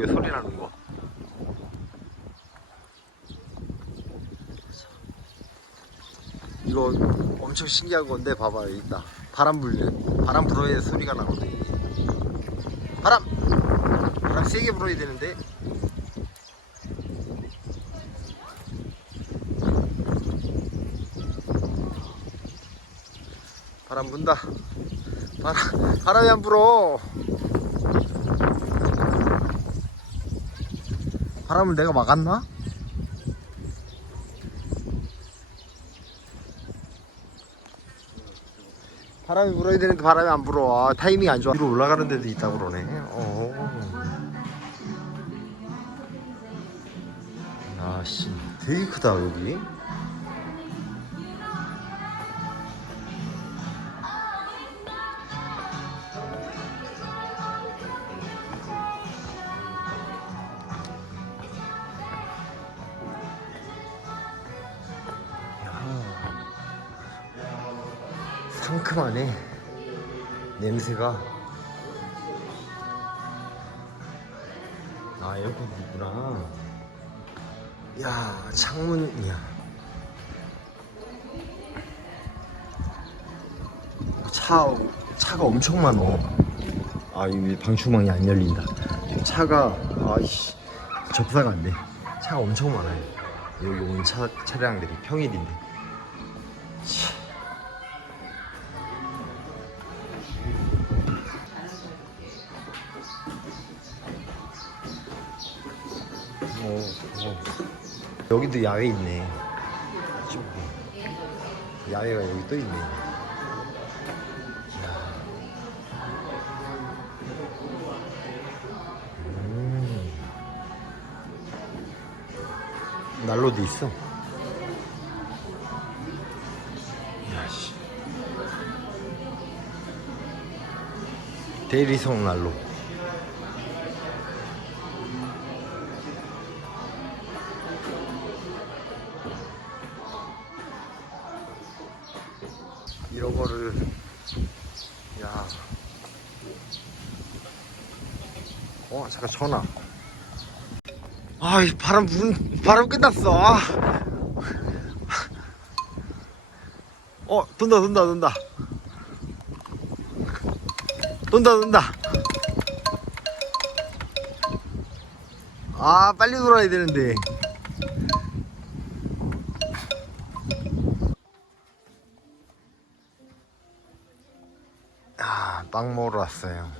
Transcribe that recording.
여기 소리 나는 거. 이거 엄청 신기한 건데 봐봐 여기 있다. 바람 불는 바람 불어야 소리가 나거든. 바람 바람 세게 불어야 되는데. 바람 분다. 바람 바람이 안 불어. 바람을 내가 막았나? 바람이 불어야 되는데 바람이 안 불어. 아, 타이밍이 안 좋아. 위로 올라가는 데도 있다고 그러네. 어. 아씨, 되게 크다 여기. 상큼하네. 냄새가. 아 에어컨 있구나. 야 창문 야. 차, 차가 엄청 많어. 아 여기 방충망이 안 열린다. 차가 아이씨 접사가 안돼. 차가 엄청 많아요. 여기 온 차, 차량들이 평일인데. 차. 어, 어. 여기도 야외 있네. 이쪽에. 야외가 여기 또 있네. 음. 난로도 있어. 이야, 씨. 대리석 난로. 이런 거를 야. 어 잠깐 전화. 아이 바람 문 바람 끝났어. 아. 어 돈다 돈다 돈다. 돈다 돈다. 아 빨리 돌아야 되는데. 아, 빵 먹으러 왔어요.